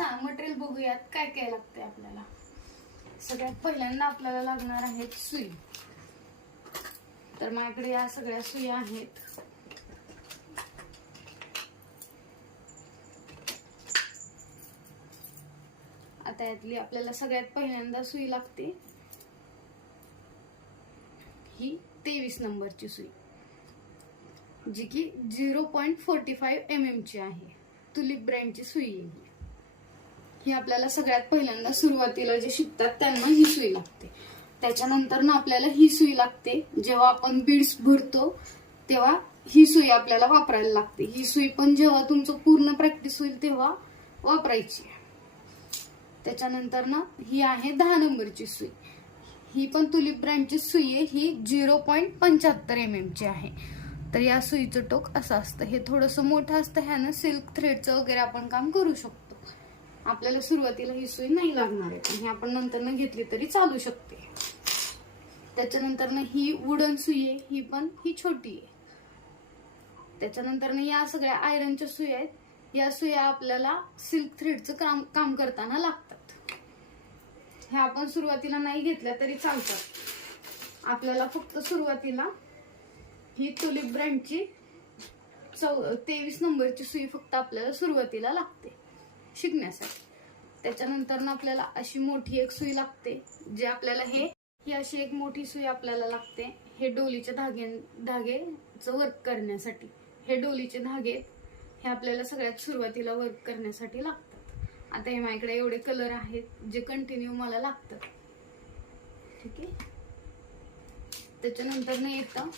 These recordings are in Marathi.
मटेरियल बघूयात काय काय लागतंय आपल्याला. सगळ्यात पहिल्यांदा आपल्याला लागणार आहे सुई. तर माझ्याकडे या सगळ्या सुया आहेत. आता यातली आपल्याला सगळ्यात पहिल्यांदा सुई लागते ही 23 नंबरची सुई, जी की 0.45 mm ची आहे. तुलिप ब्रँडची सुई आहे ही. आपल्याला सगळ्यात पहिल्यांदा सुरुवातीला जे शिकतात त्यांना ही सुई लागते. त्याच्यानंतर ना आपल्याला ही सुई लागते जेव्हा आपण बीड्स भरतो तेव्हा ही सुई आपल्याला वापरायला लागते. ही सुई पण जेव्हा तुमचं पूर्ण प्रॅक्टिस होईल तेव्हा वापरायची. त्याच्यानंतर ना ही आहे 10 नंबरची सुई. ही पण तुलिप ब्रँडची सुई आहे. ही 0.75 mm ची आहे. तर या सुईचं टोक असं असतं. हे थोडंसं मोठं असतं. ह्यानं सिल्क थ्रेडचं वगैरे आपण काम करू शकतो. आपल्याला सुरुवातीला ही सुई नाही लागणार आहे, पण ही आपण नंतर घेतली तरी चालू शकते. त्याच्यानंतर ही वुडन सुई आहे. ही छोटी आहे. त्याच्यानंतर या सगळ्या आयरनच्या सुई आहेत. या सुया आपल्याला सिल्क थ्रेडचं काम करताना लागतात. ह्या आपण सुरुवातीला नाही घेतल्या तरी चालतात. आपल्याला फक्त सुरुवातीला ही तुलिप ब्रँडची 23 नंबरची सुई फक्त आपल्याला सुरुवातीला लागते शिकण्यासाठी. त्याच्यानंतर आपल्याला अशी मोठी एक सुई लागते, जे आपल्याला ही अशी एक मोठी सुई आपल्याला लागते. हे डोलीचे धागेचं वर्क करण्यासाठी. हे डोलीचे धागे हे आपल्याला सगळ्यात सुरुवातीला वर्क करण्यासाठी लागतात. आता हे माझ्याकडे एवढे कलर आहेत जे कंटिन्यू मला लागतात. ठीक आहे. त्याच्यानंतर येतं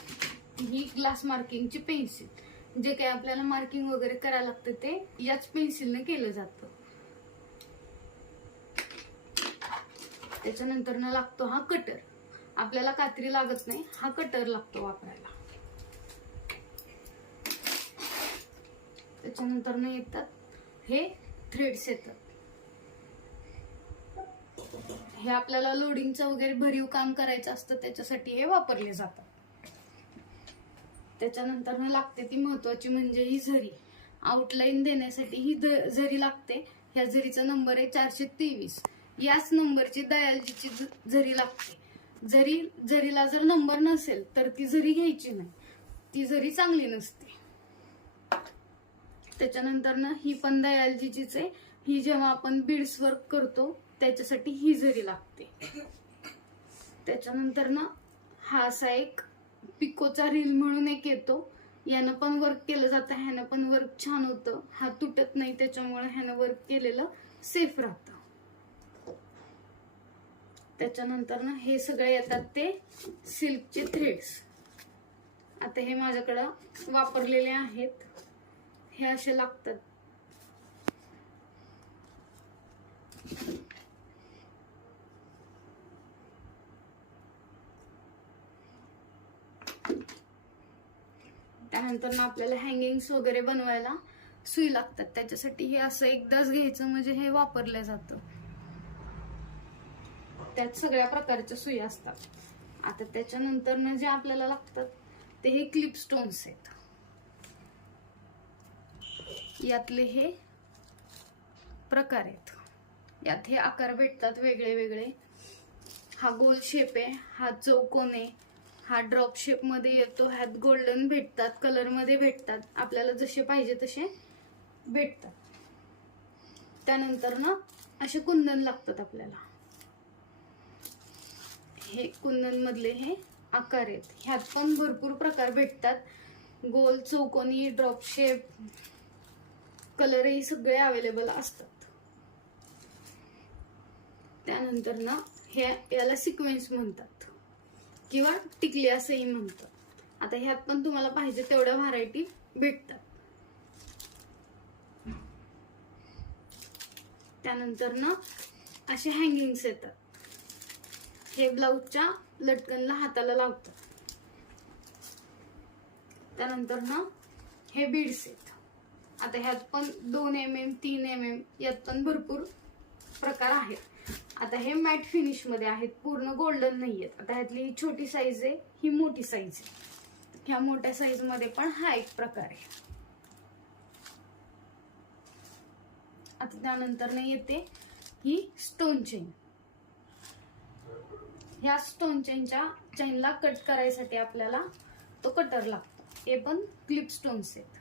ही ग्लास मार्किंगची पेन्सिल. जे काही आपल्याला मार्किंग वगैरे करायला लागतं ते याच पेन्सिलने केलं जातं. त्याच्यानंतर लागतो हा कटर. आपल्याला कात्री लागत नाही, हा कटर लागतो वापरायला. त्याच्यानंतर येतात हे थ्रेड्स येतात. हे आपल्याला लोडिंगचं वगैरे भरीव काम करायचं असतं त्याच्यासाठी हे वापरले जातात. त्याच्यानंतर लागते ती महत्वाची म्हणजे ही झरी. आउटलाईन देण्यासाठी ही झरी लागते. ह्या झरीचा नंबर आहे 423. याच नंबरची दयालजीची झरी लागते. झरीला जर नंबर नसेल तर ती झरी घ्यायची नाही, ती झरी चांगली नसते. त्याच्यानंतर ही पण दयालजीचीच आहे. ही जेव्हा आपण बीड्स वर्क करतो त्याच्यासाठी ही झरी लागते. त्याच्यानंतर हा असा एक पिकोचा रील म्हणून एक येतो. यानं पण वर्क केलं जातं. ह्यानं पण वर्क छान होतं. हा तुटत नाही, त्याच्यामुळे ह्यानं वर्क केलेलं सेफ राहतं. त्याच्यानंतर हे सगळे येतात ते सिल्कचे थ्रेड्स. आता हे माझ्याकडं वापरलेले आहेत. हे असे लागतात. त्यानंतर आपल्याला हँगिंग्स वगैरे बनवायला सुई लागतात. त्याच्यासाठी हे असं एकदाच घ्यायचं म्हणजे हे वापरलं जातं. त्यात सगळ्या प्रकारच्या सुई असतात. आता त्याच्यानंतर जे आपल्याला लागतात ते हे क्लिप स्टोन्स आहेत. यातले हे प्रकार आहेत. यात हे आकार भेटतात वेगळे वेगळे. हा गोल शेप आहे, हा चौकोन आहे, हा ड्रॉप शेप मध्ये येतो. ह्यात गोल्डन भेटतात, कलर मध्ये भेटतात. आपल्याला जसे पाहिजे तसे भेटतात. त्यानंतर असे कुंदन लागतात आपल्याला. हे कुंदन मधले हे आकार आहेत. ह्यात पण भरपूर प्रकार भेटतात. गोल, चौकोनी, ड्रॉप शेप, कलरही सगळे अवेलेबल असतात. त्यानंतर याला सिक्वेन्स म्हणतात किंवा टिकली असंही म्हणतात. आता ह्यात पण तुम्हाला पाहिजे तेवढ्या व्हरायटी भेटतात. त्यानंतर असे हँगिंग्स येतात. हे ब्लाऊजच्या लटकनला हाताला लावतात. त्यानंतर हे बीड्स आहेत. आता ह्यात पण 2 mm 3 mm यात पण भरपूर प्रकार आहेत. आता हे मॅट फिनिश मध्ये आहेत, पूर्ण गोल्डन नाहीयेत. आता ह्यातली ही छोटी साईज आहे, ही मोठी साईज आहे. ह्या मोठ्या साईज मध्ये पण हा एक प्रकार आहे. आता त्यानंतर नाही येते ही स्टोन चेन. ह्या स्टोन चेनला कट करायसाठी आपल्याला तो कटर लागतो. हे पण क्लिप स्टोन्स आहेत.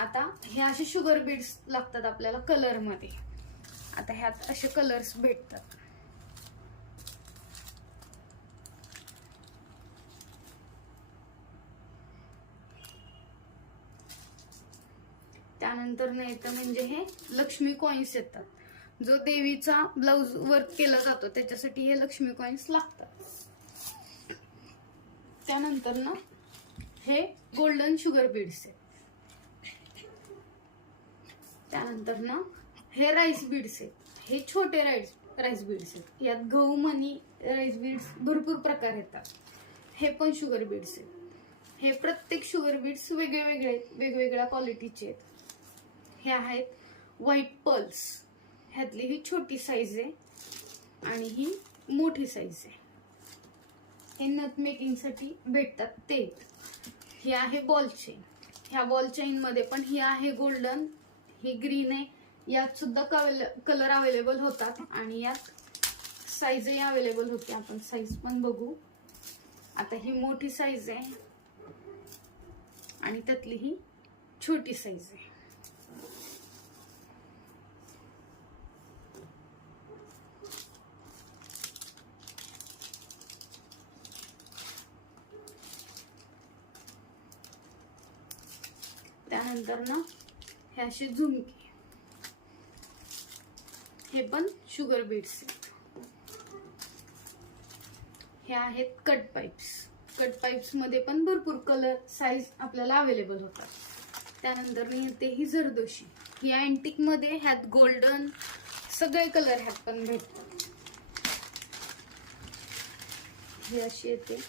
आता हे असे शुगर बीड्स लागतात आपल्याला कलर मध्ये. आता ह्यात असे कलर्स भेटतात. त्यानंतर नाही येतं म्हणजे हे लक्ष्मी कॉइन्स येतात. जो देवीचा ब्लाउज वर्क केला जातो त्याच्यासाठी हे लक्ष्मी कॉइन्स लागतात. त्यानंतर ना हे गोल्डन शुगर बीड्स आहेत. त्यानंतर ना हे राईस बीड्स आहेत. हे छोटे राईस बीड्स आहेत. यात गहू मनी राईस बीड्स भरपूर प्रकार येतात. हे पण शुगर बीड्स आहेत. हे प्रत्येक शुगर बीड्स वेगवेगळ्या क्वालिटीचे आहेत. हे आहेत व्हाईट पर्ल्स. ह्यातली ही छोटी साईज आहे आणि ही मोठी साईज आहे. हे नथ मेकिंग साठी भेटतात ते. हे आहे बॉल चेन. ह्या बॉल चेन मध्ये पण ही आहे गोल्डन, ही ग्रीन आहे. यात सुद्धा कलर अवेलेबल होतात आणि यात साईजही अवेलेबल होते. आपण साईज पण बघू. आता ही मोठी साईज आहे आणि त्यातली ही छोटी साईज आहे. त्यानंतर ना हे असे झुमके. हे पण शुगर बीड्स आहेत. हे आहेत कट पाइप्स. कट पाइप्स मध्ये पण भरपूर कलर साईज आपल्याला अवेलेबल होतात. त्यानंतर येते ही जरदोशी. ही अँटिक मध्ये ह्यात गोल्डन सगळे कलर ह्यात पण भेटतात. ही अशी येते.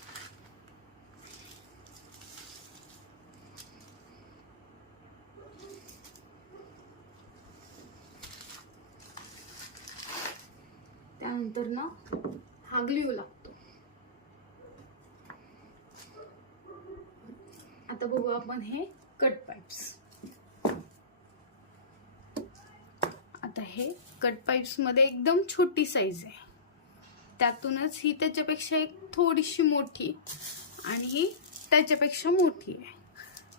त्यानंतर ना हा ग्लू लागतो. आता बघू आपण हे कट पाइप्स. आता हे कट पाइप्स मध्ये एकदम छोटी साईज आहे. त्यातूनच ही त्याच्यापेक्षा एक थोडीशी मोठी आणि ही त्याच्यापेक्षा मोठी आहे.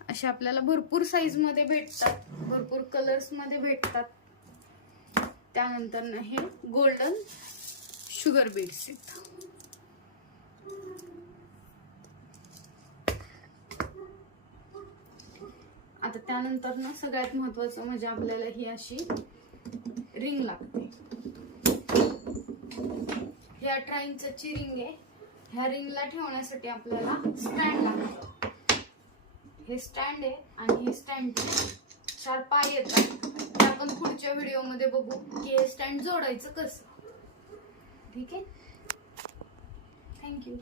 असे आपल्याला भरपूर साईज मध्ये भेटतात, भरपूर कलर्स मध्ये भेटतात. त्यानंतर ना हे गोल्डन शुगर बीड्स आहेत. आता त्यानंतर ना सगळ्यात महत्वाचं म्हणजे आपल्याला ही अशी रिंग लागते. ही 18 इंचाची रिंग आहे. ह्या रिंगला ठेवण्यासाठी आपल्याला स्टँड लागतं. हे स्टँड आहे आणि हे स्टँड 4 पाय येतात. ते आपण पुढच्या व्हिडिओमध्ये बघू की हे स्टँड जोडायचं कसं. ठीक आहे. थँक्यू.